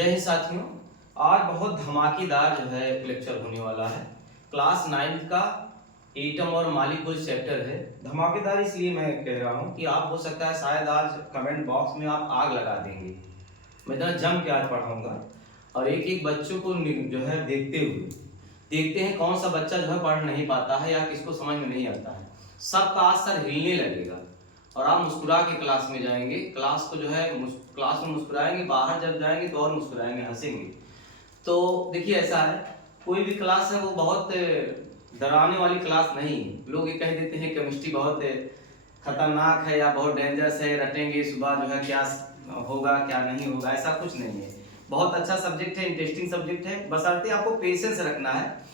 जय हिंद साथियों। आज बहुत धमाकेदार जो है लेक्चर होने वाला है। क्लास 9 का एटम और मॉलिक्यूल चैप्टर है। धमाकेदार इसलिए मैं कह रहा हूँ कि आप हो सकता है शायद आज कमेंट बॉक्स में आप आग लगा देंगे। मैं जरा जम के आज पढ़ाऊंगा और एक एक बच्चों को जो है देखते हैं कौन सा बच्चा जो है पढ़ नहीं पाता है या किसको समझ में नहीं आता है। सबका आज सर हिलने लगेगा और आप मुस्कुरा के क्लास में जाएंगे। क्लास को जो है क्लास में मुस्कुराएंगे, बाहर जब जाएंगे तो और मुस्कुराएंगे, हंसेंगे। तो देखिए ऐसा है, कोई भी क्लास है वो बहुत डराने वाली क्लास नहीं है। लोग ये कह देते हैं केमिस्ट्री बहुत खतरनाक है या बहुत डेंजरस है, रटेंगे सुबह जो है क्या होगा क्या नहीं होगा, ऐसा कुछ नहीं है। बहुत अच्छा सब्जेक्ट है, इंटरेस्टिंग सब्जेक्ट है, बशर्ते आपको पेशेंस रखना है।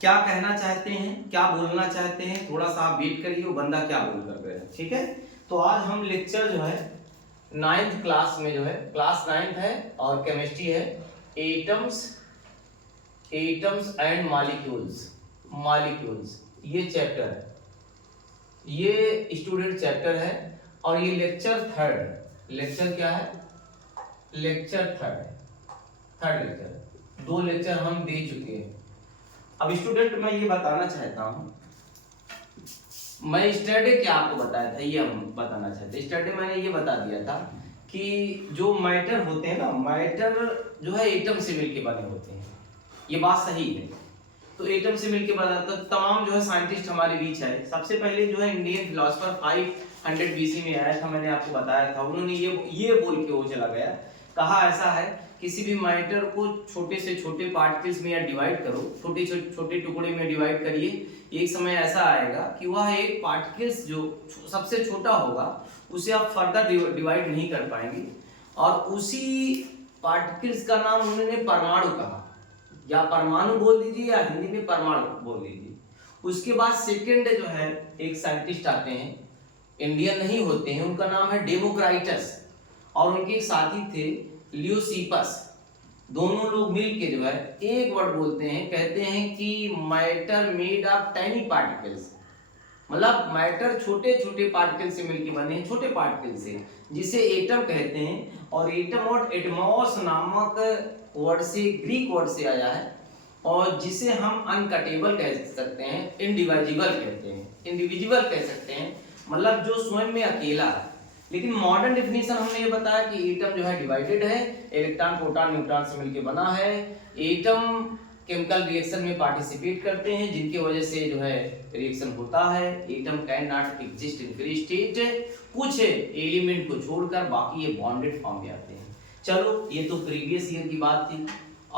क्या कहना चाहते हैं, क्या बोलना चाहते हैं, थोड़ा सा आप वेट करिए वो बंदा क्या बोल कर गया, ठीक है। तो आज हम लेक्चर जो है 9th क्लास में जो है, क्लास 9th है और केमिस्ट्री है, एटम्स एंड मॉलिक्यूल्स ये चैप्टर है, ये स्टूडेंट चैप्टर है और ये लेक्चर 3rd। लेक्चर क्या है? Lecture 3rd lecture. 2 लेक्चर हम दे चुके हैं। अब स्टूडेंट मैं ये बताना चाहता हूँ, मैं स्टडी क्या आपको बताया था, ये हम बताना चाहते। स्टडी मैंने ये बता दिया था कि जो मैटर होते हैं ना, मैटर जो है एटम से मिलके बने होते हैं, ये बात सही है। तो एटम से मिलके बना, तो तमाम जो है साइंटिस्ट हमारे बीच है। सबसे पहले जो है इंडियन फिलोसोफर 500 BC में आया था, मैंने आपको बताया था। उन्होंने ये बोल के वो चला गया, कहा ऐसा है किसी भी मैटर को छोटे से छोटे पार्टिकल्स में या डिवाइड करो, छोटे छोटे टुकड़े में डिवाइड करिए, एक समय ऐसा आएगा कि वह एक पार्टिकल्स जो सबसे छोटा होगा उसे आप फर्दर डिवाइड नहीं कर पाएंगे, और उसी पार्टिकल्स का नाम उन्होंने परमाणु कहा, या परमाणु बोल दीजिए या हिंदी में परमाणु बोल दीजिए। उसके बाद सेकेंड जो है एक साइंटिस्ट आते हैं, इंडियन नहीं होते हैं, उनका नाम है डेमोक्राइटस, और उनके साथी थे लियोसिपस। दोनों लोग मिलके जो है एक वर्ड बोलते हैं, कहते हैं कि matter made of tiny particles, मतलब मैटर छोटे छोटे पार्टिकल से मिलके बने हैं, छोटे पार्टिकल से, जिसे एटम कहते हैं। और एटम और एटमॉस नामक वर्ड से, ग्रीक वर्ड से आया है, और जिसे हम अनकटेबल कह सकते हैं, इनडिविजिबल कहते हैं, इंडिविजुअल कह सकते हैं, मतलब जो स्वयं में अकेला है। लेकिन मॉडर्न डेफिनेशन हमने ये बताया कि एटम जो है डिवाइडेड है, इलेक्ट्रॉन प्रोटॉन न्यूट्रॉन से मिलकर बना है। एटम केमिकल रिएक्शन में पार्टिसिपेट करते हैं, जिनकी वजह से जो है रिएक्शन होता है। Atom can not exist in free state, कुछ एलिमेंट को छोड़कर बाकी ये बॉन्डेड फॉर्म में आते हैं। चलो ये तो प्रीवियस ईयर की बात थी।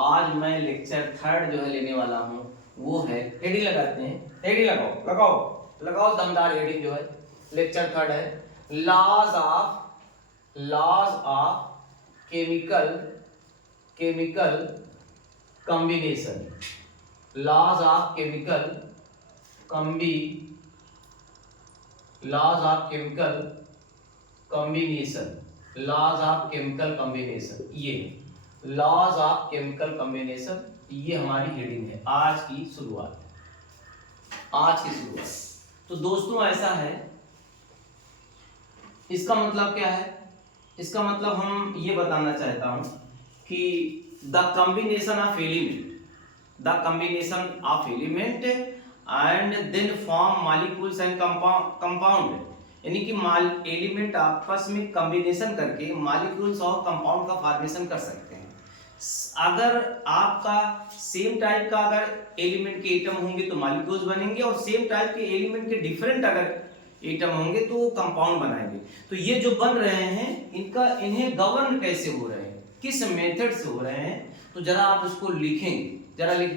आज मैं लेक्चर 3rd जो है लेने वाला हूँ, वो है, हेडिंग लगाते हैं, हेडिंग लगाओ दमदार हेडिंग जो है। लेक्चर 3rd है laws of chemical combination, laws of chemical combination, ये लॉज ऑफ केमिकल कॉम्बिनेशन, ये हमारी हेडिंग है आज की शुरुआत। तो दोस्तों ऐसा है, इसका मतलब क्या है? इसका मतलब हम ये बताना चाहता हूं कि the combination of element and then form molecules and compound, यानी कि एलिमेंट आपस में कॉम्बिनेशन करके मॉलिक्यूल्स और कंपाउंड का फॉर्मेशन कर सकते हैं। अगर आपका सेम टाइप का अगर एलिमेंट के एटम होंगे तो मॉलिक्यूल्स बनेंगे, और सेम टाइप के एलिमेंट के डिफरेंट अगर एटम होंगे तो वो कंपाउंड बनाएंगे। तो ये जो बन रहे हैं इन्हें गवर्न कैसे हो रहे हैं, किस मेथड से हो रहे हैं, तो जरा आप उसको लिखेंगे, जरा लिख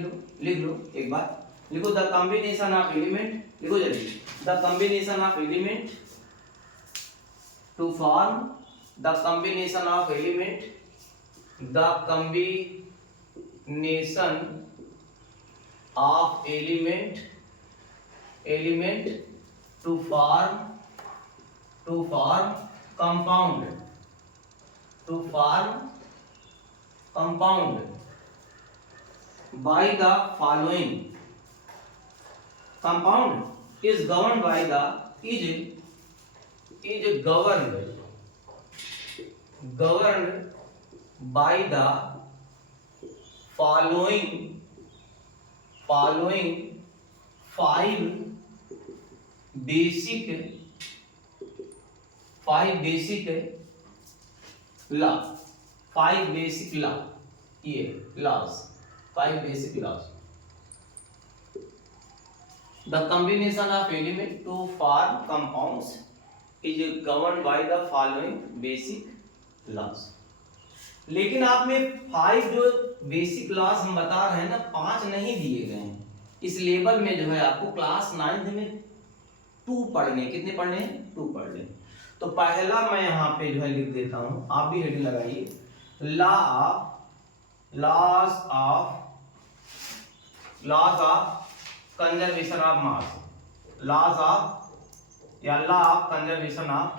लो एक बार, लिखो द कॉम्बिनेशन ऑफ एलिमेंट, लिखो जल्दी, the combination of element to form the combination of element, the combination of element to form compound by the following. Compound is governed by the is governed by the following five basic law, five basic law, ये laws, five basic laws. The combination of element to form compounds is governed by the following basic laws. लेकिन आप में 5 जो basic loss हम बता रहे हैं ना, 5 नहीं दिए गए हैं इस लेवल में। जो है आपको क्लास 9th में 2 पढ़ने, कितने पढ़ने हैं? 2 पढ़ने। तो पहला मैं यहाँ पे जो है लिख देता हूँ, आप भी हेडिंग लगाइए, laws of conservation of mass, laws of या लॉ ऑफ कंजर्वेशन ऑफ,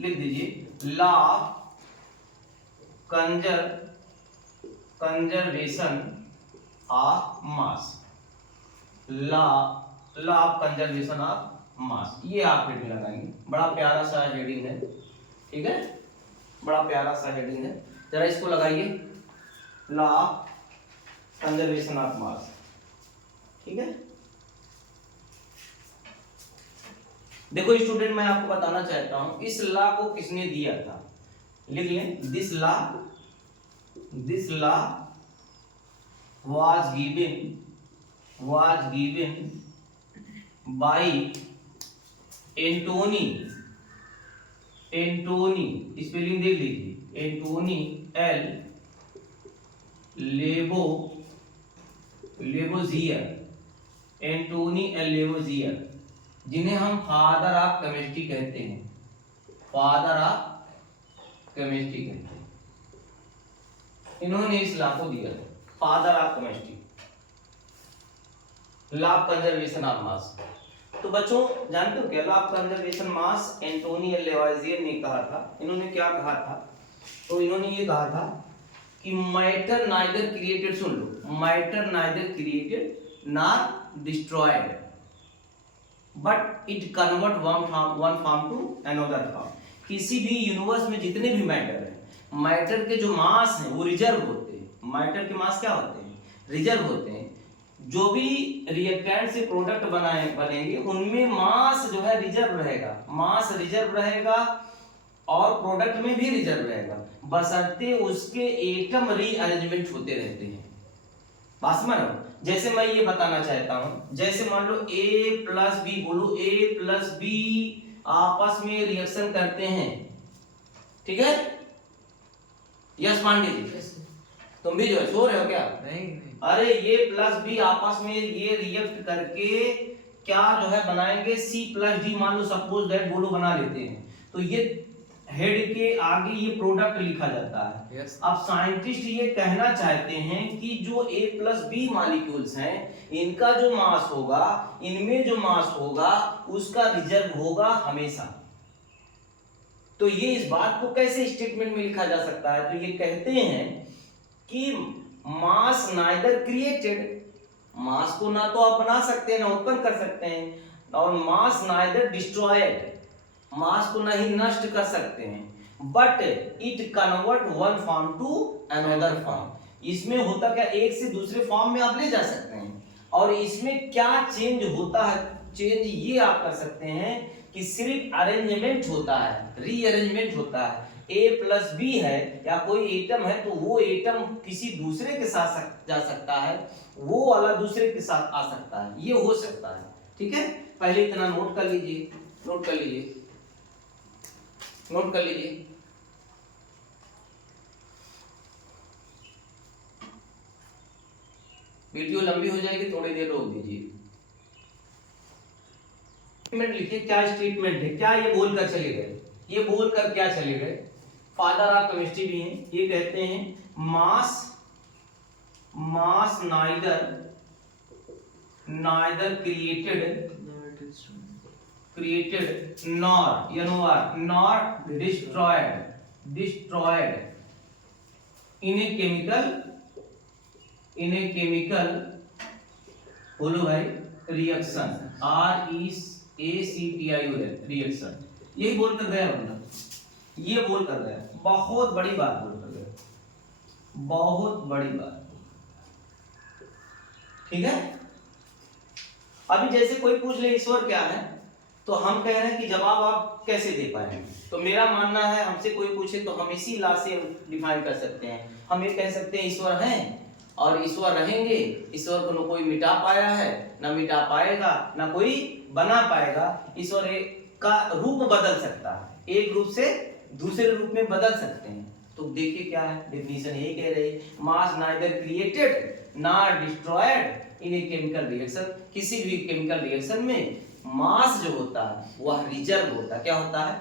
लिख दीजिए law of conservation of mass, law of conservation of mass, ये आप हेडिंग लगाएंगे। बड़ा प्यारा सा हेडिंग है, ठीक है, बड़ा प्यारा सा हेडिंग है, जरा इसको लगाइए, लॉ ऑफ कंजर्वेशन ऑफ मास, ठीक है। देखो स्टूडेंट, मैं आपको बताना चाहता हूं इस लॉ को किसने दिया था, लिख लें, this law was given by Antoine, spelling देख लीजिए, एंटोनी एल लेवोजियर, जिन्हें हम फादर ऑफ केमिस्ट्री कहते हैं, फादर ऑफ केमिस्ट्री कहते हैं। इन्होंने इस लॉ को दिया था, father of chemistry, law of conservation of mass. तो बच्चों जानते हो क्या law of conservation mass Antoine L Lavoisier ने कहा था। इन्होंने क्या कहा था? तो इन्होंने ये कहा था कि मैटर नाइदर क्रिएटेड, सुन लो, matter neither created nor destroyed but it convert one form to another form. किसी भी यूनिवर्स में जितने भी मैटर है, मैटर के जो मास हैं वो रिजर्व होते हैं। मैटर के मास क्या होते हैं? रिजर्व होते हैं। जो भी रिएक्टेंट से प्रोडक्ट बनेंगे उनमें मास जो है रिजर्व रहेगा, मास रिजर्व रहेगा और प्रोडक्ट में भी रिजर्व रहेगा, बशर्ते उसके एटम रीअरेंजमेंट होते रहते हैं। बात समझ रहे हो? जैसे मैं ये बताना चाहता हूं, जैसे मान लो A प्लस बी, बोलो A प्लस बी आपस में रिएक्शन करते हैं, ठीक है? यस पांडे जी, तुम भी जो है सो रहे हो क्या? नहीं। अरे ये प्लस बी आपस में ये रिएक्ट करके क्या जो है बनाएंगे, C प्लस डी, मान लो सपोज दैट बोलो बना लेते हैं, तो ये हेड के आगे ये प्रोडक्ट लिखा जाता है। yes. अब साइंटिस्ट ये कहना चाहते हैं कि जो A प्लस बी मॉलिक्यूल्स हैं, इनका जो मास होगा, इनमें जो मास होगा उसका रिजर्व होगा हमेशा। तो ये इस बात को कैसे स्टेटमेंट में लिखा जा सकता है? तो ये कहते हैं कि मास नाइदर क्रिएटेड, मास को ना तो आप बना सकते हैं ना उत्पन्न कर सकते हैं, और मास नाइदर डिस्ट्रॉयड, मास को नहीं नष्ट कर सकते हैं, but it convert one form to another form. इसमें होता क्या, एक से दूसरे फॉर्म में आप ले जा सकते हैं। और इसमें क्या चेंज होता है? चेंज ये आप कर सकते हैं कि सिर्फ अरेंजमेंट होता है, रीअरेंजमेंट होता है। A प्लस बी है या कोई एटम है, तो वो एटम किसी दूसरे के साथ जा सकता है, वो वाला दूसरे के साथ आ सकता है, ये हो सकता है, ठीक है? पहले इतना नोट कर लीजिए, नोट कर लीजिए, नोट कर लीजिए। वीडियो लंबी हो जाएगी, थोड़ी देर रोक दीजिए। स्टेटमेंट लिखिए, क्या स्टेटमेंट है, क्या ये बोलकर चले गए, ये बोलकर क्या चले गए? फादर ऑफ केमिस्ट्री भी हैं, ये कहते हैं mass neither created nor destroyed in a chemical बोलो भाई रिएक्शन, REACTION रिएक्शन। यही बोल कर गया बंदा, ये बोल कर गया, बहुत बड़ी बात बोल कर गया। बहुत बड़ी बात, ठीक है। अभी जैसे कोई पूछ ले ईश्वर क्या है, तो हम कह रहे हैं कि जवाब आप कैसे दे पाए। तो मेरा मानना है हमसे कोई पूछे तो हम इसी लॉ से डिफाइन कर सकते हैं। हम ये कह सकते हैं ईश्वर हैं और ईश्वर रहेंगे। ईश्वर को न कोई मिटा पाया है, न मिटा पाएगा, न कोई बना पाएगा। ईश्वर का रूप बदल सकता है, एक रूप से दूसरे रूप में बदल सकते हैं। तो देखिए क्या है डेफिनेशन, यही कह रहे हैं mass neither created nor destroyed in a chemical reaction. किसी भी केमिकल रिएक्शन में मास जो होता है वह रिजर्व होता है। क्या होता है,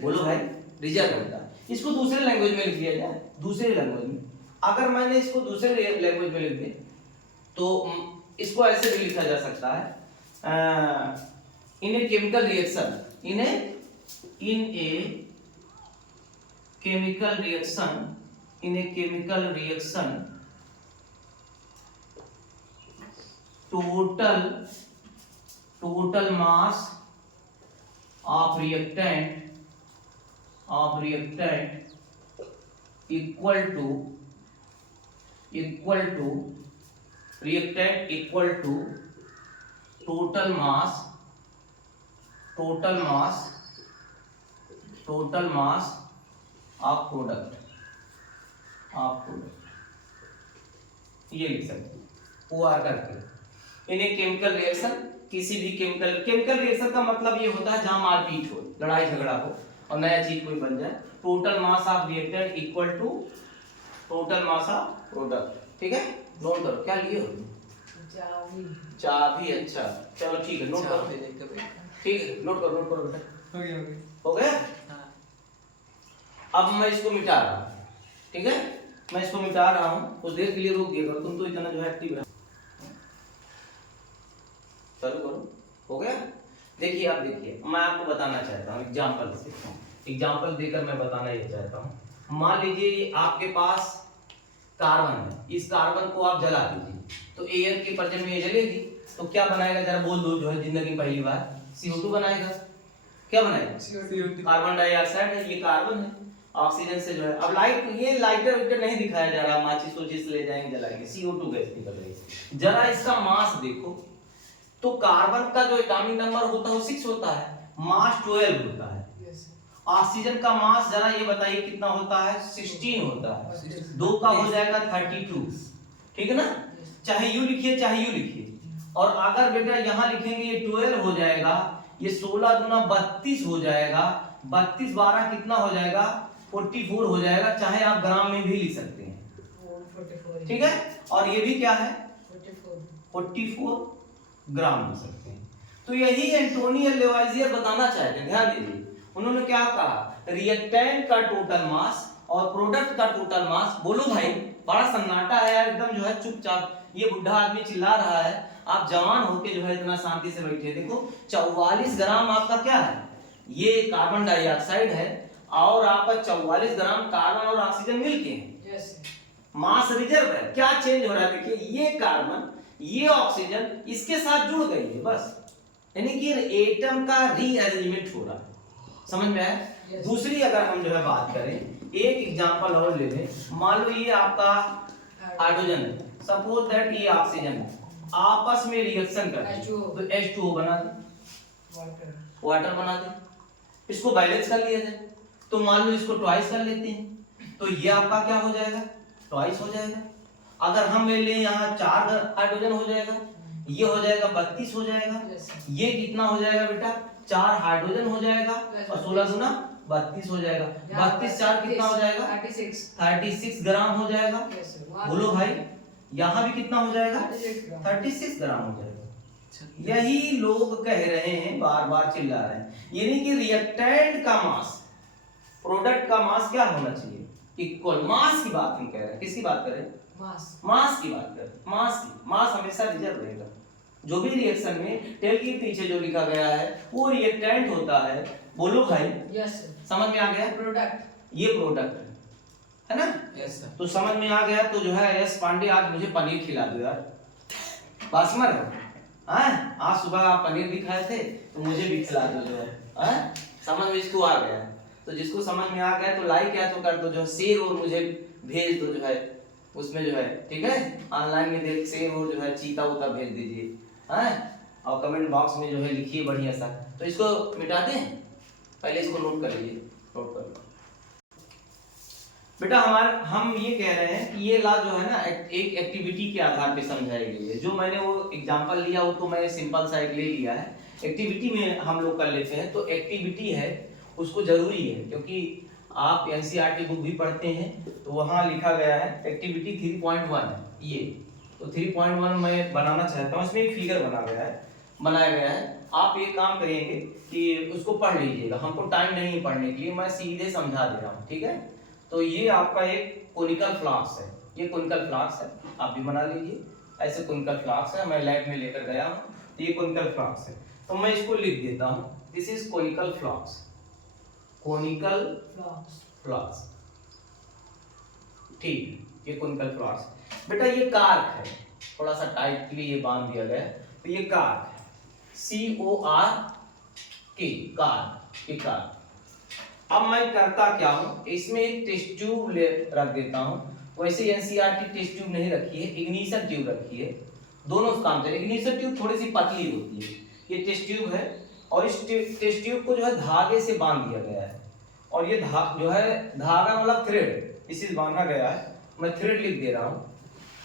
बोलो भाई, रिजर्व होता है। इसको दूसरे लैंग्वेज में लिख दिया जाए, दूसरे लैंग्वेज में, अगर मैंने इसको दूसरे लैंग्वेज में लिख दिया तो इसको ऐसे भी लिखा जा सकता है, in a chemical reaction, in a chemical reaction, in a chemical reaction total mass of reactant equal to reactant equal to total mass of product, ये लिख सकते हैं ओ आर करके। इन्हें केमिकल रिएक्शन, किसी भी केमिकल रिएक्शन का मतलब ये होता है जहां मारपीट हो, लड़ाई झगड़ा हो और नया चीज कोई बन जाए। Total mass of reactant equal to total mass of product, ठीक है। नोट करो, क्या लिए हो? चाबी। अच्छा चलो ठीक है, नोट करो, ठीक है, नोट करो बेटा। हो गया। अब मैं इसको मिटा रहा हूँ, ठीक है, मैं इसको मिटा रहा हूँ। कुछ देर के लिए रोक दिया करो, तुम तो इतना जो है एक्टिव है। चालू करो, हो गया। देखिए आप देखिए, मैं आपको बताना चाहता हूँ एग्जांपल से, एग्जांपल देकर मैं बताना ये चाहता हूँ। मान लीजिए आपके पास कार्बन है, इस कार्बन को आप जला दीजिए तो एयर के प्रेजेंस में ये जलेगी तो क्या बनाएगा, जरा बोल दो। जो है जिंदगी में पहली बार CO2 बनाएगा। क्या बनाएगा? CO2। कार्बन डाइऑक्साइड है, ये कार्बन है, ऑक्सीजन से जो है। अब लाइट, ये लाइटर वाइटर नहीं दिखाया जा रहा, माचिस वोचिस ले जाएंगे जलाएंगे, CO2 गैस निकल रही है। जरा इसका मास देखो तो कार्बन का जो एटॉमिक नंबर होता है वो 6 होता है, मास 12 होता है। ऑक्सीजन का मास जरा ये बताइए कितना होता है, 16 होता है। 2 का हो जाएगा 32, ठीक है ना। चाहे यू लिखिए चाहे यू लिखिए। और अगर बेटा यहाँ लिखेंगे ये 12 हो जाएगा, ये 16 दूना 32 हो जाएगा, 32 12 कितना हो जाएगा, 44 हो जाएगा। चाहे आप ग्राम में भी लिख सकते हैं, ठीक है। और ये भी क्या है, 44 ग्राम हो सकते हैं। तो यही एंटोनी लेवाइजियर बताना चाहते हैं, ध्यान दीजिए। उन्होंने क्या कहा, रिएक्टेंट का टोटल मास और प्रोडक्ट का टोटल मास। बोलो भाई, बड़ा सन्नाटा है यार, एकदम जो है चुपचाप। ये बुढ़ा आदमी चिल्ला रहा है, आप जवान होके जो है इतना शांति से बैठे। देखो 44 ग्राम आपका क्या है, ये कार्बन डाइऑक्साइड है और आपका 44 ग्राम कार्बन और ऑक्सीजन मिलके हैं। मास रिजर्व है। क्या चेंज हो रहा है, देखिए ये कार्बन ये ऑक्सीजन इसके साथ जुड़ गई है बस, यानी कि एटम का रीअरेंजमेंट हो रहा है। समझ में आया? दूसरी अगर हम जो है बात करें, एक एग्जांपल और ले लें। मान लो ये आपका हाइड्रोजन है, सपोज दैट ये ऑक्सीजन है, आपस में रिएक्शन करते हैं तो H2O बना दे, वाटर बना दे। इसको बैलेंस कर लिया जाए तो मान लो इसको ट्वाइस कर लेते हैं तो ये आपका क्या हो जाएगा, ट्वाइस हो जाएगा। अगर हम ले लें यहाँ 4 हाइड्रोजन हो जाएगा, ये हो जाएगा 32 हो जाएगा। ये कितना हो जाएगा बेटा, 4 हाइड्रोजन हो जाएगा और 16 गुना 32 हो जाएगा। 32 4 कितना हो जाएगा, 36 ग्राम हो जाएगा। बोलो भाई, यहाँ भी कितना हो जाएगा, 36 ग्राम हो जाएगा। यही लोग कह रहे हैं, बार बार चिल्ला रहे हैं, यानी कि रिएक्टेंट का मास प्रोडक्ट का मास क्या होना चाहिए, इक्वल। मास की बात हम कह रहे हैं, किसकी बात कर रहे हैं, मास की बात कर। मास हमेशा रिजर्व रहेगा। जो भी रिएक्शन में टेल के पीछे जो लिखा गया है वो रिएक्टेंट होता है। बोलो भाई, यस सर, समझ में आ गया। प्रोडक्ट, ये प्रोडक्ट है ना, यस सर। तो समझ में आ गया। तो जो है यस पांडे, आज मुझे पनीर खिला दो यार, बासमर है। आज सुबह आप पनीर भी खाए थे तो मुझे भी खिला दो जो है। समझ में इसको आ गया। तो जिसको समझ में आ गया तो लाइक या तो कर दो, जो शेयर और मुझे भेज दो जो है उसमें जो है, ठीक है, ऑनलाइन में देख से वो जो है चीता उता भेज दीजिए, हैं, और कमेंट बॉक्स में जो है लिखिए बढ़िया सा। तो इसको मिटा दें, पहले इसको नोट कर लीजिए, नोट कर लो बेटा। हम ये कह रहे हैं कि ये ला जो है ना एक एक्टिविटी के आधार पे समझाई गई है। जो मैंने वो एग्जांपल लिया वो तो मैंने सिंपल सा एक ले लिया है, एक्टिविटी में हम लोग कर लेते हैं। तो एक्टिविटी है उसको जरूरी है, क्योंकि आप एनसीईआरटी बुक भी पढ़ते हैं तो वहाँ लिखा गया है एक्टिविटी 3.1 है ये। तो 3.1 मैं बनाना चाहता हूँ, इसमें एक फिगर बनाया गया है। आप ये काम करेंगे कि उसको पढ़ लीजिएगा, हमको टाइम नहीं है पढ़ने के लिए, मैं सीधे समझा दे रहा हूँ, ठीक है। तो ये आपका एक कोनिकल फ्लास्क है, ये कोनिकल फ्लास्क है, आप भी बना लीजिए। ऐसे कोनिकल फ्लास्क है, मैं लैब में लेकर गया हूँ, तो ये कोनिकल फ्लास्क है। तो मैं इसको लिख देता हूँ, this is conical flask, conical flask, ठीक, ये कोनिकल फ्लास्क। बेटा ये कार्क है, थोड़ा सा टाइटली ये बांध दिया गया है, तो ये कार्क है, CORK, कार्क, ये कार्क। अब मैं करता क्या हूं, इसमें एक टेस्ट ट्यूब रख देता हूं। वैसे एनसीईआरटी टेस्ट ट्यूब नहीं रखी है, इग्निशन ट्यूब रखी है, दोनों काम से। इग्निशन ट्यूब थोड़ी सी पतली होती है, ये टेस्ट ट्यूब है, और इस टेस्ट ट्यूब को जो है धागे से बांध दिया गया है, और ये जो है धागा मतलब थ्रेड, इसी बांधा गया है। मैं थ्रेड लिख दे रहा हूँ,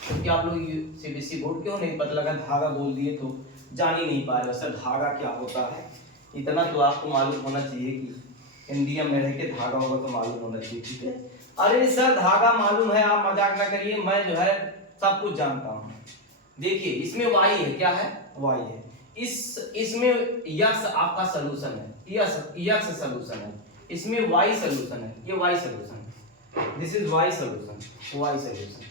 क्योंकि आप लोग सीबीएसई बोर्ड क्यों नहीं पता लगा, धागा बोल दिए तो जान ही नहीं पा रहे सर धागा क्या होता है। इतना तो आपको मालूम होना चाहिए कि इंडिया में रह के धागा होगा तो मालूम होना चाहिए, ठीक है। अरे सर धागा मालूम है, आप मजाक ना करिए, मैं जो है सब कुछ जानता हूँ। देखिए इसमें y है, क्या है, y है, इसमें x आपका सॉल्यूशन है, x सॉल्यूशन है, इसमें y सॉल्यूशन है, ये y सॉल्यूशन है, this is y solution, y solution.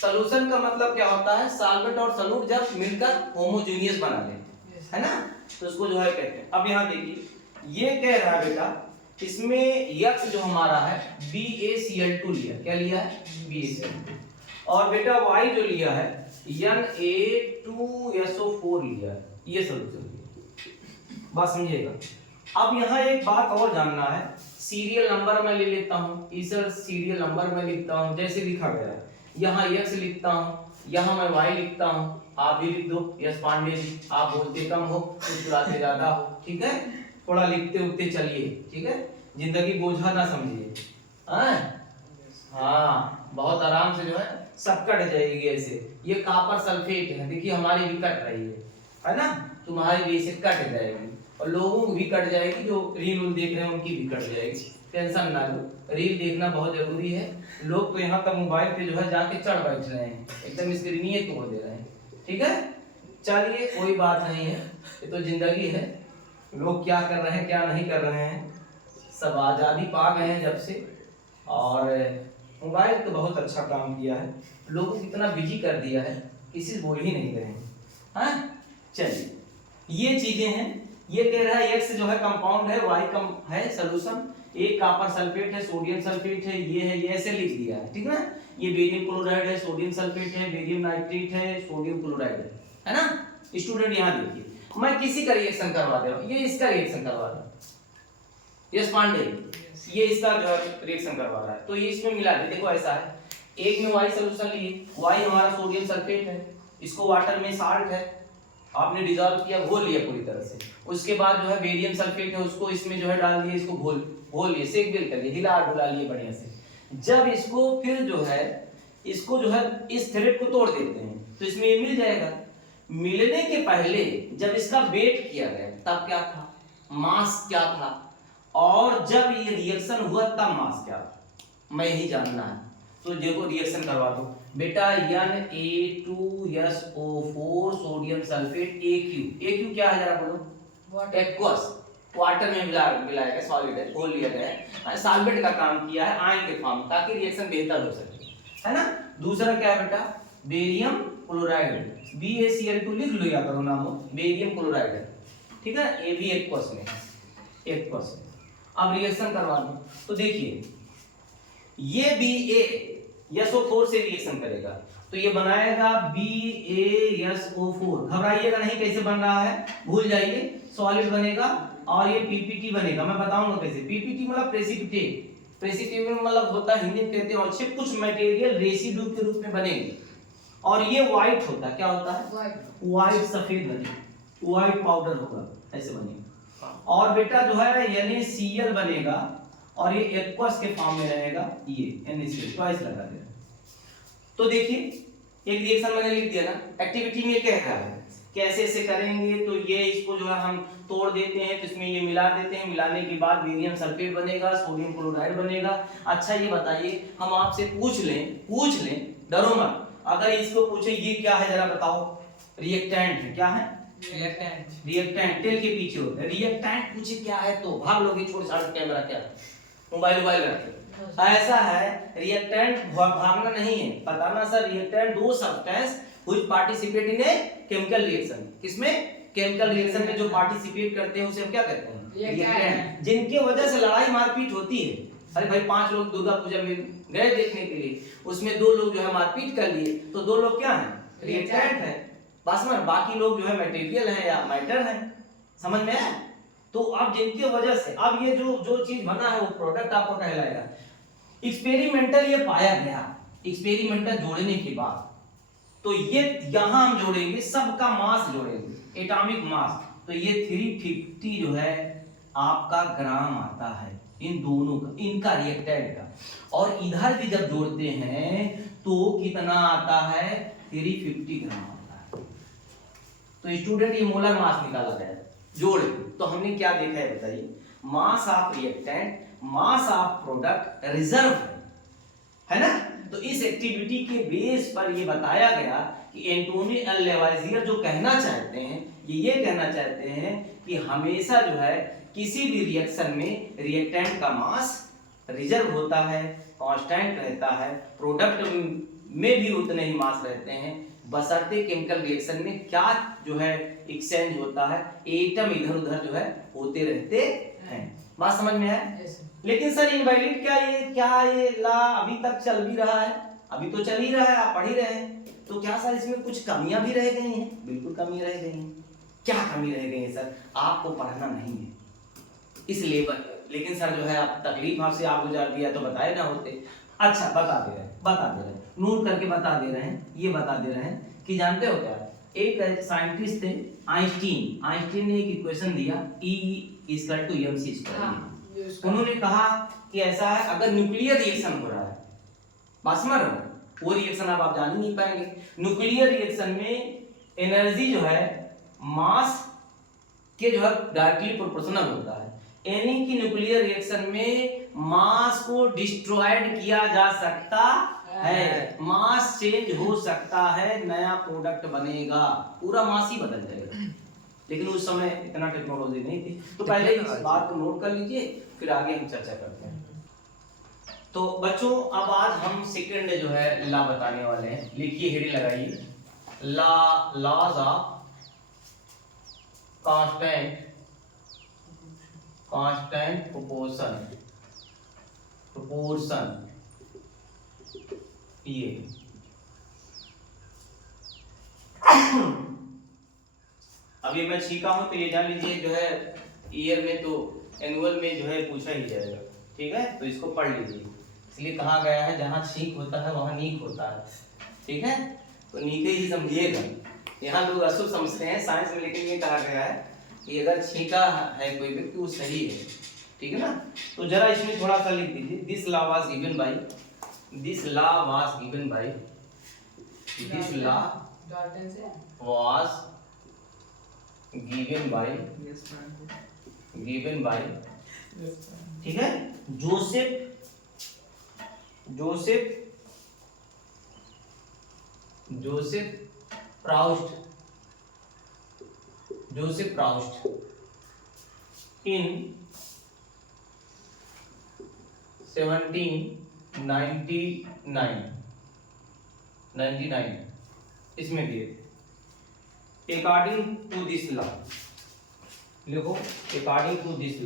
Solution का मतलब क्या होता है, सॉल्वेंट और सॉल्यूट जब मिलकर होमोजेनियस बना लेते हैं, है ना, तो उसको जो है कहते हैं। अब यहाँ देखिए ये कह रहा है बेटा, इसमें x जो हमारा है BaCl2 लिया, क्या लिया है, BaCl2, और बेटा y जो लिया है Na2SO4 लिया है, ये सॉल्यूशन लिया, बात समझिएगा। अब यहाँ एक बात और जानना है, सीरियल नंबर मैं ले लेता हूँ, इधर सीरियल नंबर मैं लिखता हूँ जैसे लिखा गया है, यहाँ x लिखता हूँ, यहाँ मैं y लिखता हूँ, आप भी लिख दो, यस पांडे जी, आप बोलते कम हो मुस्कुराते ज्यादा हो, ठीक है, थोड़ा लिखते उठते चलिए, ठीक है, जिंदगी बोझा ना समझिए, हाँ, बहुत आराम से जो है सब कट जाएगी ऐसे। ये कॉपर सल्फेट है, देखिए हमारी भी कट रही है ना, तुम्हारी भी ऐसे कट जाएगी, और लोगों को भी कट जाएगी, जो रील देख रहे हैं उनकी भी कट जाएगी, टेंशन ना लो, रील देखना बहुत जरूरी है। लोग तो यहाँ तक मोबाइल पे जो है जाके चढ़ बैठ रहे हैं, एकदम स्क्रीन ही तोड़ दे रहे हैं, ठीक है, चलिए कोई बात नहीं है, ये तो जिंदगी है, लोग क्या कर रहे हैं क्या नहीं कर रहे हैं, सब आज़ादी पा गए हैं जब से, और मोबाइल तो बहुत अच्छा काम किया है, लोगों को इतना बिजी कर दिया है, किसी से बोल ही नहीं रहे हैं, हाँ। चलिए ये चीजें हैं, ये कह रहा है x जो है कंपाउंड है, y कम है सॉल्यूशन, एक कॉपर सल्फेट है, सोडियम सल्फेट है, ये है, ये ऐसे लिख दिया है, ठीक ना। ये बेरियम क्लोराइड है, सोडियम सल्फेट है, बेरियम नाइट्रेट है, सोडियम क्लोराइड है ना। स्टूडेंट यहाँ देखिए, मैं किसी का रिएक्शन करवा दे रहा हूँ, ये इसका रिएक्शन करवा रहा हूँ, यस पांडे, ये इसका जो है रिएक्शन करवा रहा है, तो ये इसमें मिला दे, देखो ऐसा है, एक में y सॉल्यूशन लिए, y हमारा सोडियम सल्फेट है, इसको वाटर में साल्ट है, आपने डिसॉल्व किया, घोल लिया पूरी तरह से, उसके बाद जो है बेरियम सल्फेट है, उसको इसमें जो है डाल दिया, इसको घोल लिए, सेक बेल कर लिए, हिला डुला लिए बढ़िया से। जब इसको फिर जो है इसको जो है इस थ्रेड को तोड़ देते हैं तो इसमें ये मिल जाएगा। मिलने के पहले जब इसका वेट किया गया तब क्या था, मास क्या था, और जब ये रिएक्शन हुआ तब मास क्या था, मैं ही जानना है। तो देखो रिएक्शन करवा दो बेटा, Na2SO4 सोडियम सल्फेट AQ क्या है जरा बोलो, एक्वस, वाटर में मिलाया गया, सॉलिड है, घोल लिया गया है, सॉल्वेंट का काम किया है आयन के फॉर्म, ताकि रिएक्शन बेहतर हो सके, है ना। दूसरा क्या है बेटा, बेरियम क्लोराइड, BaCl2 लिख लो या करो नाम, बेरियम क्लोराइड है, ठीक है, ये भी एक्वस में है, एक्वस में। अब रिएक्शन करवा दो, तो देखिए ये BaSO4 से रिएक्शन करेगा, तो ये बनाएगा BaSO4, घबराइएगा नहीं कैसे बन रहा है, भूल जाइए, सॉलिड बनेगा, और ये PPT बनेगा, मैं बताऊंगा कैसे, PPT मतलब प्रेसिपिटेट, प्रेसिपिटेशन मतलब होता है, हिंदी में कहते हैं, और से कुछ मटेरियल रेसिड्यू के रूप में बनेंगे और ये व्हाइट होता है, क्या होता है, व्हाइट सफेद बनेगा, व्हाइट पाउडर होगा, ऐसे बनेगा। और बेटा जो है NaCl बनेगा और ये एक्वस के फॉर्म में रहेगा, ये NaCl ट्वाइस लगा देना। तो देखिए एक रिएक्शन मैंने लिख दिया ना, एक्टिविटी में क्या है, कैसे ऐसे करेंगे, तो ये इसको जो है हम तोड़ देते हैं, तो इसमें ये मिला देते हैं, मिलाने के बाद बेरियम सल्फेट बनेगा, सोडियम क्लोराइड बनेगा। अच्छा ये बताइए, हम आपसे पूछ लें, डरो मत, अगर इसको पूछे ये क्या है जरा बताओ, रिएक्टेंट है, क्या है, रिएक्टेंट तेल के पीछे होता है, रिएक्टेंट पूछे क्या है तो भाग लोगे, छोड़ छाड़ कैमरा, क्या मोबाइल रखे, ऐसा है रिएक्टेंट, भागना नहीं है, बताना सर रिएक्टेंट दो substance which participate in a chemical reaction, किसमें, केमिकल रिएक्शन में जो पार्टिसिपेट करते हैं उसे हम क्या कहते हैं, रिएक्टेंट, जिनकी वजह से लड़ाई मारपीट होती है। अरे भाई 5 लोग दुर्गा पूजा में गए देखने के लिए, उसमें 2 लोग जो है मारपीट कर लिए, तो 2 लोग क्या हैं, रिएक्टेंट है, बस में बाकी लोग जो है मटेरियल है या मैटर है, समझ में आया। तो अब जिनकी वजह से अब ये जो चीज बना है वो प्रोडक्ट आपको कहलाएगा। एक्सपेरिमेंटल ये पाया गया, एक्सपेरिमेंटल जोड़ने के बाद, तो ये यहां हम जोड़ेंगे, सबका मास जोड़ेंगे, एटॉमिक मास, तो ये 350 जो है आपका ग्राम आता है इन दोनों का, इनका रिएक्टेंट का, और इधर भी जब जोड़ते हैं तो कितना आता है, 350 ग्राम आता है। तो स्टूडेंट ये मोलर मास निकाला गया जोड़, तो हमने क्या देखा है बताइए, मास of reactant, mass of product reserve है ना। तो इस एक्टिविटी के बेस पर ये बताया गया कि एंटोनी एल लेवाइजियर जो कहना चाहते हैं, ये कहना चाहते हैं कि हमेशा जो है किसी भी रिएक्शन में रिएक्टेंट का मास रिजर्व होता है, कांस्टेंट रहता है, प्रोडक्ट में भी उतने ही मास रहते हैं, बशर्ते केमिकल रिएक्शन में क्या जो है एक्सचेंज होता है, एटम इधर उधर जो है होते रहते हैं। बात समझ में आया। लेकिन सर इनवैलिड क्या ये ला अभी तक चल भी रहा है, अभी तो चल ही रहा है, आप पढ़ ही रहे हैं, तो क्या सर इसमें कुछ कमियां भी रह गई हैं? बिल्कुल कमी रह गई हैं। क्या कमी रह गई है सर? आपको पढ़ना नहीं है इस लेवल पर, लेकिन सर जो है आप तकलीफ आपसे आप गुजार दिया तो बताए ना होते। अच्छा बता दे रहे हैं, नोट करके बता दे रहे हैं, ये बता दे रहे हैं कि जानते हो क्या, एक साइंटिस्ट थे आइंस्टीन ने एक इक्वेशन दिया E=mc²। उन्होंने कहा कि ऐसा है, अगर न्यूक्लियर रिएक्शन हो रहा है, बात समझ रहे हो, वो रिएक्शन आप जान ही नहीं पाएंगे। न्यूक्लियर रिएक्शन में एनर्जी जो है मास के जो है डायरेक्टली प्रोपोर्शनल होता है, यानी कि न्यूक्लियर रिएक्शन में मास को डिस्ट्रॉयड किया जा सकता है, मास चेंज हो सकता है, नया प्रोडक्ट बनेगा, पूरा मास ही बदल जाएगा। लेकिन उस समय इतना टेक्नोलॉजी नहीं थी, तो पहले इस बात को नोट कर लीजिए, फिर आगे हम चर्चा करते हैं। तो बच्चों अब आज हम सेकंड जो है लॉ बताने वाले हैं, लिखिए हेडिंग लगाइए, लॉज ऑफ कांस्टेंट प्रोपोर्शन। ये अभी मैं छीका हूं तो ये जान लीजिए जो है ईयर में तो एनुअल में जो है पूछा ही जाएगा, ठीक है, तो इसको पढ़ लीजिए। इसलिए कहा गया है जहां छींक होता है वहां नीक होता है, ठीक है, तो नीके ही समझिएगा। यहाँ लोग अशुभ समझते हैं साइंस में, लेकिन ये कहा गया है कि अगर छींका है कोई व्यक्ति वो सही है, ठीक है ना। तो जरा इसमें थोड़ा सा लिख दीजिए, this law was given bye This law was given by ठीक है, जोसेफ प्राउस्ट in 1799 इसमें दिए। अकॉर्डिंग टू दिस लॉ लिखो, अकॉर्डिंग टू दिस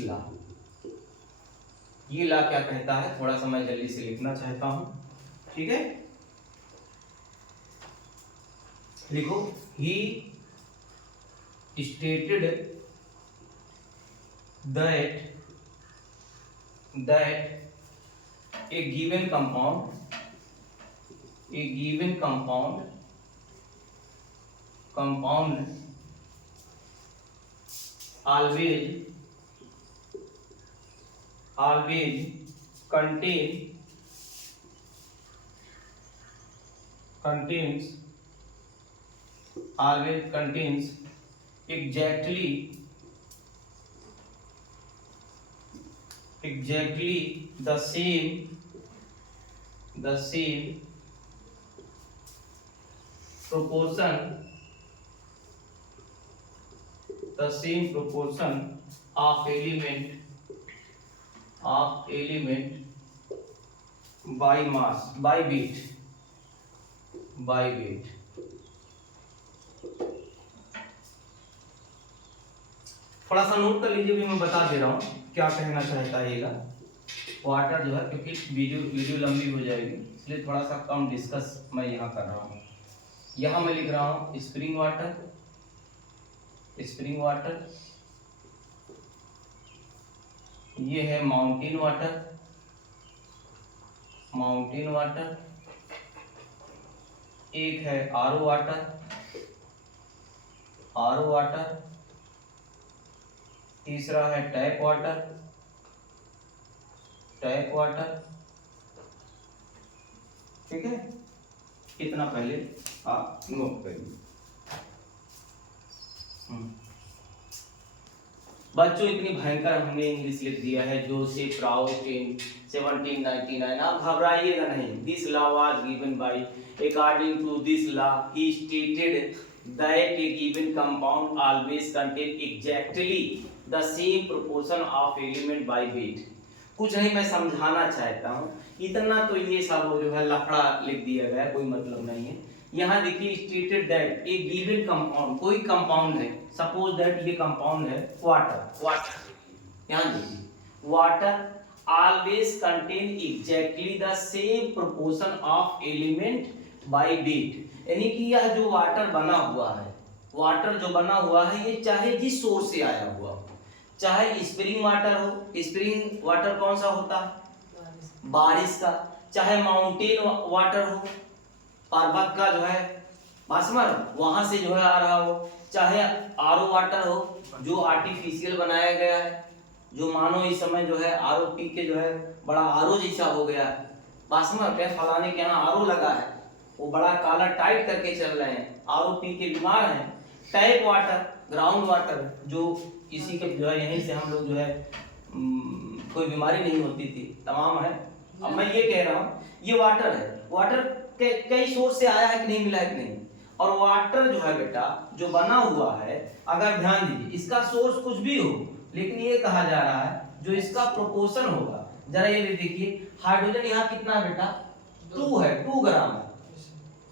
लॉ ये लॉ क्या कहता है, थोड़ा सा मैं जल्दी से लिखना चाहता हूं, ठीक है। लिखो, ही stated that a given compound always contains exactly the same proportion of element by mass by weight थोड़ा सा नोट कर लीजिए, भी मैं बता दे रहा हूँ क्या कहना चाहता है ये वाटर जो है, क्योंकि वीडियो लंबी हो जाएगी इसलिए थोड़ा सा कम डिस्कस मैं यहाँ कर रहा हूँ। यहाँ मैं लिख रहा हूँ स्प्रिंग वाटर, ये है माउंटेन वाटर, एक है आरओ वाटर, तीसरा है टैप वाटर, ठीक है। इतना पहले आप नोट करिए। बच्चों इतनी भयंकर हमने इंग्लिश लिख दिया है जो से प्राउड इन 1799, आप घबराइएगा नहीं। This law was given by according to this law he stated that a given compound always contain exactly the same proportion of element by weight। कुछ नहीं, मैं समझाना चाहता हूँ, इतना तो ये सब जो है लफड़ा लिख दिया गया, कोई मतलब नहीं है। यहाँ देखिए stated that A given compound, कोई कंपाउंड है, सपोज दैट ये कंपाउंड है वाटर, यहाँ देखिए water always contain exactly the same proportion of element by weight, यानी कि यह जो वाटर बना हुआ है ये चाहे जिस सोर्स से आया हुआ हो, चाहे स्प्रिंग वाटर हो, स्प्रिंग वाटर कौन सा होता है, बारिश का, चाहे माउंटेन वाटर हो, पर्वत का जो है पासमर वहां से जो है आ रहा हो, चाहे आरओ वाटर हो जो आर्टिफिशियल बनाया गया है, जो मानो इस समय जो है आरओ पी के जो है बड़ा आरओ जैसा हो गया है, पासमर के फलाने के यहाँ आरओ लगा है, वो बड़ा काला टाइट करके चल रहे हैं, आरओ पी के बीमार हैं। टैप वाटर, ग्राउंड वाटर, जो किसी के जो है यहीं से हम लोग जो है कोई बीमारी नहीं होती थी, तमाम है। अब मैं ये कह रहा हूँ ये वाटर है, वाटर कई सोर्स से आया है कि नहीं, मिला है कि नहीं, और वाटर जो है बेटा जो बना हुआ है, अगर ध्यान दीजिए इसका सोर्स कुछ भी हो, लेकिन ये कहा जा रहा है जो इसका प्रोपोर्शन होगा, जरा ये देखिए हाइड्रोजन यहाँ कितना बेटा 2 है, 2 ग्राम है,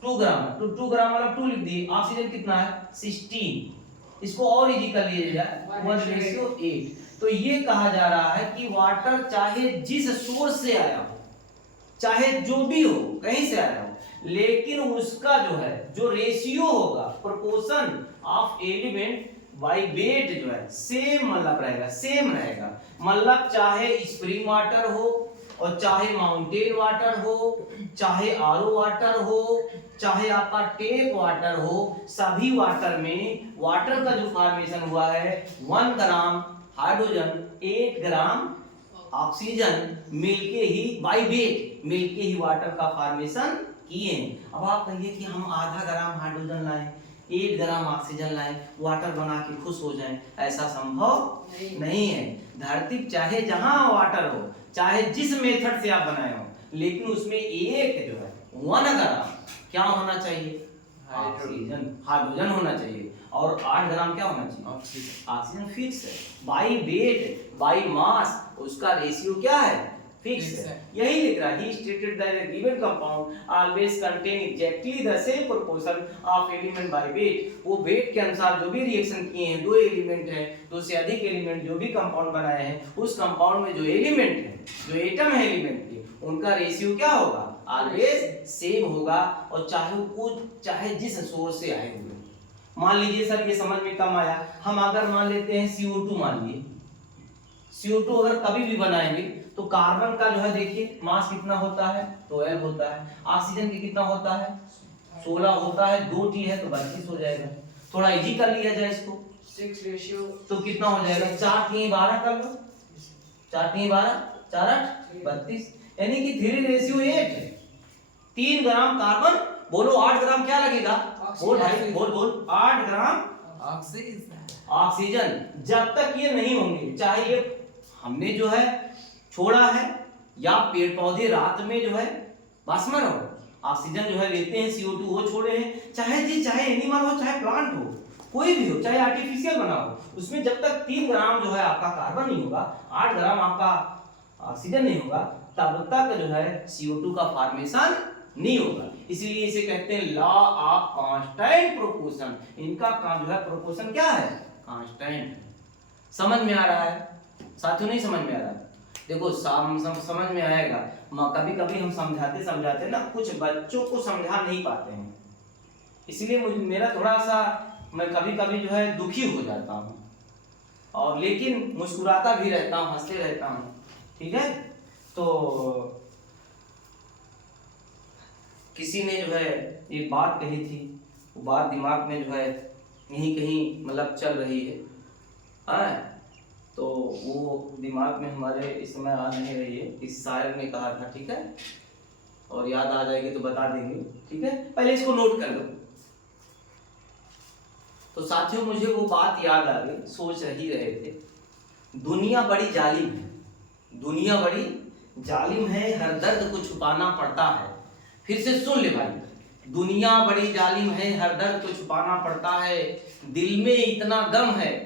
2 ग्राम, तो 2 ग्राम वाला 2 लिख दिए। ऑक्सीजन कितना है 16, इसको और इजी कर लीजिए 1:8। तो ये कहा जा रहा है कि वाटर चाहे जिस सोर्स से आया हो, चाहे जो भी हो, कहीं से आया हो, लेकिन उसका जो है जो रेशियो होगा, proportion of element by weight जो है सेम मतलब रहेगा, मतलब चाहे स्प्रिंग वाटर हो और चाहे माउंटेन वाटर हो, चाहे आरओ वाटर हो, चाहे आपका टेप वाटर हो, सभी वाटर में वाटर का जो फॉर्मेशन हुआ है 1 ग्राम हाइड्रोजन 8 ग्राम ऑक्सीजन मिलके ही बाय वेट मिलके ही वाटर का फॉर्मेशन किए हैं। अब आप कहिए कि हम आधा ग्राम हाइड्रोजन लाएं, 8 ग्राम ऑक्सीजन लाएं, वाटर बना के खुश हो जाएं, ऐसा संभव नहीं है। धरती चाहे जहां वाटर हो, चाहे जिस मेथड से आप बनाए हो, लेकिन उसमें एक जो है 1 ग्राम क्या होना चाहिए, हाइड्रोजन होना चाहिए, और 8 ग्राम क्या होना चाहिए, ऑक्सीजन फिक्स है। बाय वेट बाय मास उसका रेशियो क्या है, फिक्स है। यही लिख रहा है ही stated that a given compound always contain exactly the same proportion of element by weight। वो वेट के अनुसार जो भी रिएक्शन किए हैं, 2 एलिमेंट हैं, 2 से अधिक एलिमेंट जो भी कंपाउंड बनाए हैं, उस कंपाउंड में जो एलिमेंट है, जो एटम है एलिमेंट के, उनका रेशियो क्या होगा, ऑलवेज सेम होगा, और चाहे जिस सोर्स से आए हुए। मान लीजिए सर ये समझ में कम आया, हम अगर मान लेते हैं CO2, मान लिए CO2 अगर कभी भी बनाएंगे तो कार्बन का जो है देखिए मास कितना होता है, 12 होता है। ऑक्सीजन की कितना होता है, 16 होता है। 2T है तो 32 हो जाएगा। थोड़ा इजी कर लिया जाए इसको, 6 रेशियो तो कितना हो जाएगा, 4×3=12 कर लो, 4×3=12, 4×8 32, यानी कि 3:8 है। 3 ग्राम कार्बन, बोलो 8 ग्राम क्या लगेगा, बोल भाई बोल 8 ग्राम ऑक्सीजन। जब तक ये नहीं होंगे, चाहे ये हमने जो है छोड़ा है या पेड़ पौधे रात में जो है बाष्पीकरण हो, ऑक्सीजन जो है लेते हैं, CO2 वो छोड़े हैं, चाहे एनिमल हो, चाहे प्लांट हो, कोई भी हो, चाहे आर्टिफिशियल बना हो, उसमें जब तक 3 ग्राम जो है आपका कार्बन नहीं होगा, 8 ग्राम आपका ऑक्सीजन नहीं होगा, तब तक जो है CO2 का फॉर्मेशन नहीं होगा। इसीलिए इसे कहते हैं लॉ ऑफ कांस्टेंट प्रोपोर्शन। इनका काम जो है प्रोपोर्शन क्या है, कांस्टेंट। समझ में आ रहा है साथियों, नहीं समझ में आ रहा है? देखो समझ में आएगा। कभी कभी हम समझाते ना, कुछ बच्चों को समझा नहीं पाते हैं, इसलिए मेरा थोड़ा सा, मैं कभी कभी जो है दुखी हो जाता हूँ, और लेकिन मुस्कुराता भी रहता हूँ, हंसते रहता हूँ, ठीक है। तो किसी ने जो है एक बात कही थी, वो बात दिमाग में जो है यहीं कहीं मतलब चल रही है, तो वो दिमाग में हमारे इस समय आ नहीं रही है। इस शायर ने कहा था, ठीक है, और याद आ जाएगी तो बता देंगे, ठीक है, पहले इसको नोट कर लो। तो साथियों मुझे वो बात याद आ गई, सोच ही रहे थे, दुनिया बड़ी जालिम है, दुनिया बड़ी जालिम है, हर दर्द को छुपाना पड़ता है। फिर से सुन ले भाई, दुनिया बड़ी जालिम है, हर दर्द को छुपाना पड़ता है, दिल में इतना गम है,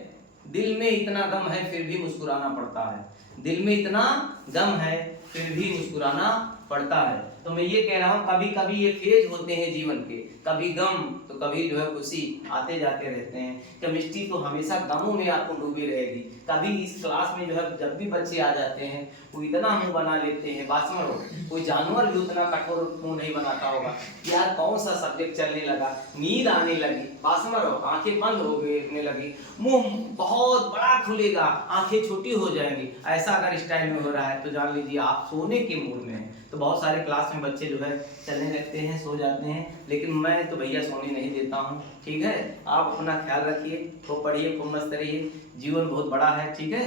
दिल में इतना गम है, फिर भी मुस्कुराना पड़ता है, दिल में इतना गम है, फिर भी मुस्कुराना पड़ता है। तो मैं ये कह रहा हूँ, कभी कभी ये फेज होते हैं जीवन के, कभी गम तो कभी जो है खुशी, आते जाते रहते हैं। केमिस्ट्री तो हमेशा गमों में आपको डूबी रहेगी। कभी इस क्लास में जो है जब भी बच्चे आ जाते हैं, वो इतना मुंह बना लेते हैं, बासमर हो, कोई जानवर भी उतना कठोर मुंह नहीं बनाता होगा, यार कौन सा सब्जेक्ट चलने लगा, नींद आने लगी, बासमर हो, आंखें बंद हो गए लगी, मुंह बहुत बड़ा खुलेगा, आंखें छोटी हो जाएंगी, ऐसा अगर स्टाइल में हो रहा है तो जान लीजिए आप सोने के मूड में हैं। तो बहुत सारे क्लास में बच्चे जो है चलने लगते हैं, सो जाते हैं, लेकिन मैं तो भैया सोने नहीं देता हूँ, ठीक है। आप अपना ख्याल रखिए, खूब पढ़िए, खूब मस्त रहिए, जीवन बहुत बड़ा है, ठीक है,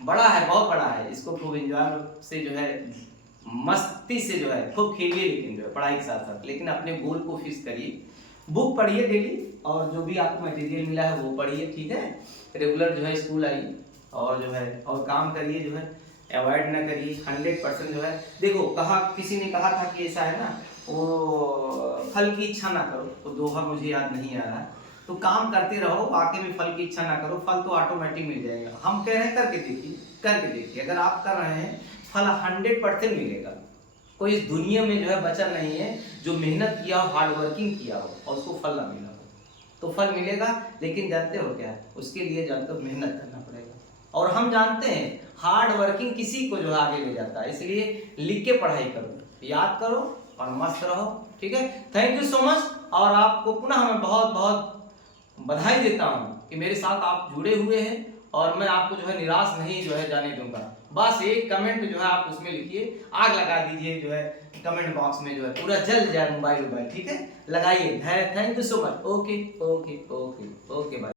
बड़ा है, बहुत बड़ा है, इसको खूब एंजॉय से जो है मस्ती से जो है खूब खेलिए, लेकिन जो है पढ़ाई के साथ साथ, लेकिन अपने गोल को फिक्स करिए, बुक पढ़िए डेली, और जो भी आपको मटेरियल मिला है वो पढ़िए, ठीक है, रेगुलर जो है स्कूल आइए, और जो है और काम करिए, जो है अवॉइड ना करिए, 100% जो है। देखो किसी ने कहा था कि ऐसा है ना, वो फल की इच्छा ना करो, तो दोहा मुझे याद नहीं आ रहा, तो काम करते रहो, वाकई में फल की इच्छा ना करो, फल तो ऑटोमेटिक मिल जाएगा। हम कह रहे हैं करके देखिए, अगर आप कर रहे हैं फल 100% मिलेगा। कोई इस दुनिया में जो है बचा नहीं है जो मेहनत किया हो, हार्ड वर्किंग किया हो और उसको फल ना मिला हो, तो फल मिलेगा, लेकिन जानते हो क्या, उसके लिए जानते हो मेहनत करना पड़ेगा। और हम जानते हैं हार्ड वर्किंग किसी को जो है आगे ले जाता है, इसलिए लिख के पढ़ाई करो, याद करो और मस्त रहो, ठीक है। थैंक यू सो मच, और आपको पुनः मैं बहुत बहुत बधाई देता हूँ कि मेरे साथ आप जुड़े हुए हैं, और मैं आपको जो है निराश नहीं जो है जाने दूंगा। बस एक कमेंट जो है आप उसमें लिखिए, आग लगा दीजिए जो है कमेंट बॉक्स में, जो है पूरा जल जाए मोबाइल, ठीक है, लगाइए। Thank you so much. Okay okay okay okay bye.